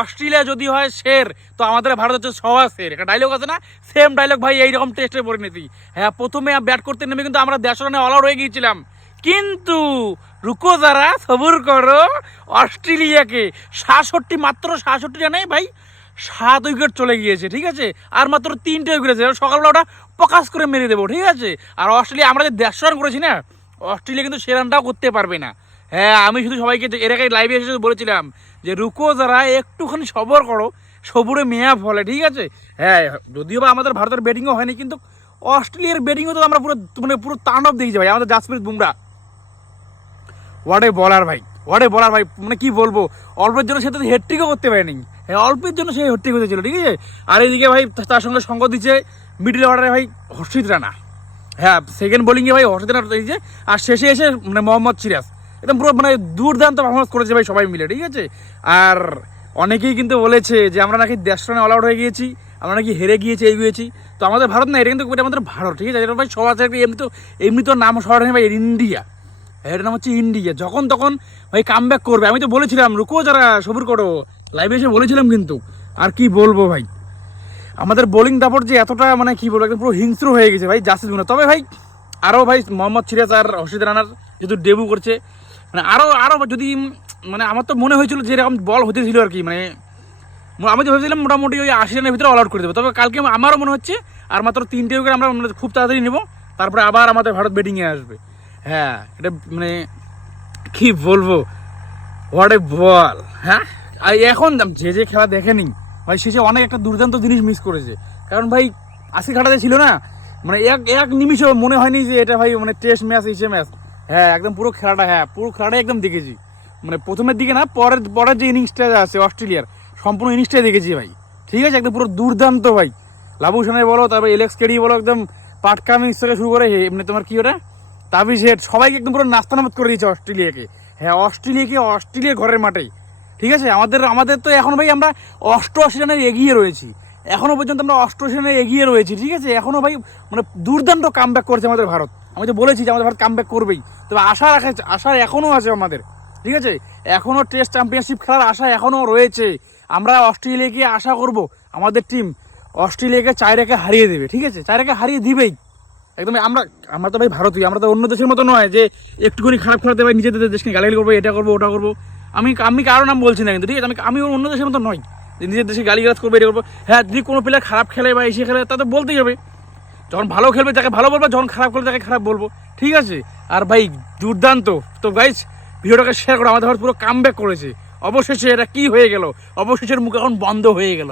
Australia যদি হয় শের তো আমাদের ভারত হচ্ছে সবার শের একটা ডায়লগ আছে না? সেম ডায়লগ ভাই, এইরকম টেস্টের পরিণতি হ্যাঁ প্রথমে ব্যাট করতে নেমে কিন্তু আমরা দেড়শো রানে অল আউট হয়ে গিয়েছিলাম। কিন্তু রুকো যারা, সবুর করো, অস্ট্রেলিয়াকে সাতষট্টি, মাত্র সাতষট্টি রানে ভাই, সাত উইকেট চলে গিয়েছে, ঠিক আছে? আর মাত্র তিনটে উইকেট আছে। সকালবেলা ওটা প্রকাশ করে মেরে দেবো, ঠিক আছে? আর অস্ট্রেলিয়া আমরা যে দেড়শো রান করেছি না, অস্ট্রেলিয়া কিন্তু সে রানটাও করতে পারবে না। হ্যাঁ আমি শুধু সবাইকে এর আগে লাইভে এসে বলেছিলাম যে, রুকো যারা, একটুখানি সবর করো, সবুরে মেয়া ফলে, ঠিক আছে? হ্যাঁ যদিও বা আমাদের ভারতের ব্যাটিংও হয়নি, কিন্তু অস্ট্রেলিয়ার ব্যাটিংও তো আমরা পুরো মানে পুরো তাণ্ডব দেখেছি ভাই, আমাদের জাসপ্রীত বুমরা। ওয়ার্ডে বলার ভাই ওয়ার্ডে বলার ভাই মানে কি বলব, অল্পের জন্য সে তো হেডট্রিকও করতে পারেনি। হ্যাঁ অল্পের জন্য সে হেডট্রিক হয়েছিল ঠিক আছে? আর এইদিকে ভাই, তার সঙ্গে সঙ্গ দিচ্ছে মিডিল অর্ডারে ভাই হর্ষিত রানা। হ্যাঁ সেকেন্ড বোলিংয়ে ভাই হর্ষিত রানা দিয়েছে, আর শেষে এসে মানে মোহাম্মদ সিরাজ। একদম পুরো মানে দুর্দান্ত পারফরমেন্স করেছে ভাই সবাই মিলে, ঠিক আছে? আর অনেকেই কিন্তু বলেছে যে আমরা নাকি দেড়শো রানে অল আউট হয়ে গিয়েছি, আমরা নাকি হেরে গিয়েছি এগিয়েছি তো আমাদের ভারত না, এটা কিন্তু আমাদের ভারত, ঠিক আছে? এটা ভাই সবার এমনি তো এমনি তো নাম সবার ভাই ইন্ডিয়া। এটার নাম হচ্ছে ইন্ডিয়া। যখন তখন ভাই কাম করবে, আমি তো বলেছিলাম, রুকো যারা, সবুর করো। লাইভে এসে বলেছিলাম কিন্তু, আর কি বলব ভাই? আমাদের বোলিং দাপট যে এতটা মানে কি বলব, একদম পুরো হিংস্র হয়ে গেছে ভাই জাসিদ তবে ভাই আরও ভাই, মোহাম্মদ সিরাজ আর হর্ষিদ রানার যেহেতু ডেবু করছে মানে আরও আরও যদি মানে আমার তো মনে হয়েছিল যে এরকম বল হতেছিল আর কি মানে আমি তো ভেবেছিলাম মোটামুটি ওই আশি রানের ভিতরে অল আউট করে দেবো। তবে কালকে আমারও মনে হচ্ছে, আর মাত্র তিনটে উইকেট আমরা মানে খুব তাড়াতাড়ি নেব, তারপরে আবার আমাদের ভারত ব্যাটিংয়ে আসবে। হ্যাঁ এটা মানে কি বলব? হোয়াট এ বল হ্যাঁ? আর এখন যে যে খেলা দেখেনি, ভাই শেষে অনেক একটা দুর্দান্ত জিনিস মিস করেছে। কারণ ভাই আশি ঘাটাতে ছিল না মানে এক এক নিমিষে মনে হয়নি যে এটা ভাই মানে টেস্ট ম্যাচ ইসে ম্যাচ হ্যাঁ একদম পুরো খেলাটা হ্যাঁ পুরো খেলাটাই একদম দেখেছি। মানে প্রথমের দিকে না, পরের পরের যে ইনিংসটা আছে অস্ট্রেলিয়ার, সম্পূর্ণ ইনিংসটাই দেখেছি ভাই। ঠিক আছে, একদম পুরো দুর্দান্ত ভাই। লাবুসানে বলো, তারপর এলেক্স কেডি বলো, একদম পাটকামিংস থেকে শুরু করে এমনি তোমার কি ওটা? তাবিজ হেড, সবাইকে একদম পুরো নাস্তানামাত করে দিয়েছে অস্ট্রেলিয়াকে। হ্যাঁ অস্ট্রেলিয়াকে, অস্ট্রেলিয়ার ঘরের মাঠেই। ঠিক আছে, আমাদের আমাদের তো এখন ভাই আমরা অষ্টআশি রানের এগিয়ে রয়েছি। এখনও পর্যন্ত আমরা অষ্টআশি রানের এগিয়ে রয়েছি, ঠিক আছে? এখনও ভাই মানে দুর্দান্ত কাম করছে আমাদের ভারত। আমি তো বলেছি যে আমাদের ভারত কাম করবেই। তবে আশা রাখা আশা এখনও আছে আমাদের, ঠিক আছে? এখনও টেস্ট চ্যাম্পিয়নশিপ খেলার আশা এখনও রয়েছে। আমরা অস্ট্রেলিয়াকে আশা করব, আমাদের টিম অস্ট্রেলিয়াকে চায় রেখে হারিয়ে দেবে, ঠিক আছে? চায় রেখে হারিয়ে দিবেই। একদম আমরা আমরা তো ভাই ভারতীয়, আমরা তো অন্য দেশের মতো নয় যে একটুখানি খারাপ খেলাতে ভাই নিজেদের দেশকে গালাগালি করব, এটা করব, ওটা করব। আমি আমি কারও নাম বলছি না কিন্তু, ঠিক আছে? আমি আমি অন্য দেশের মতো নয় যে নিজের দেশে গালিগালাজ করব, এটা করব। হ্যাঁ যদি কোনো প্লেয়ার খারাপ খেলে বা এসে খেলে, তা তো বলতেই হবে। যখন ভালো খেলবে তাকে ভালো বলব, যখন খারাপ খেলবে তাকে খারাপ বলব। ঠিক আছে? আর ভাই, দুর্দান্ত। তো গাইজ ভিডিওটাকে শেয়ার করো, আমাদের পুরো কাম করেছে। অবশেষে এটা কি হয়ে গেল? অবশেষের মুখ এখন বন্ধ হয়ে গেল।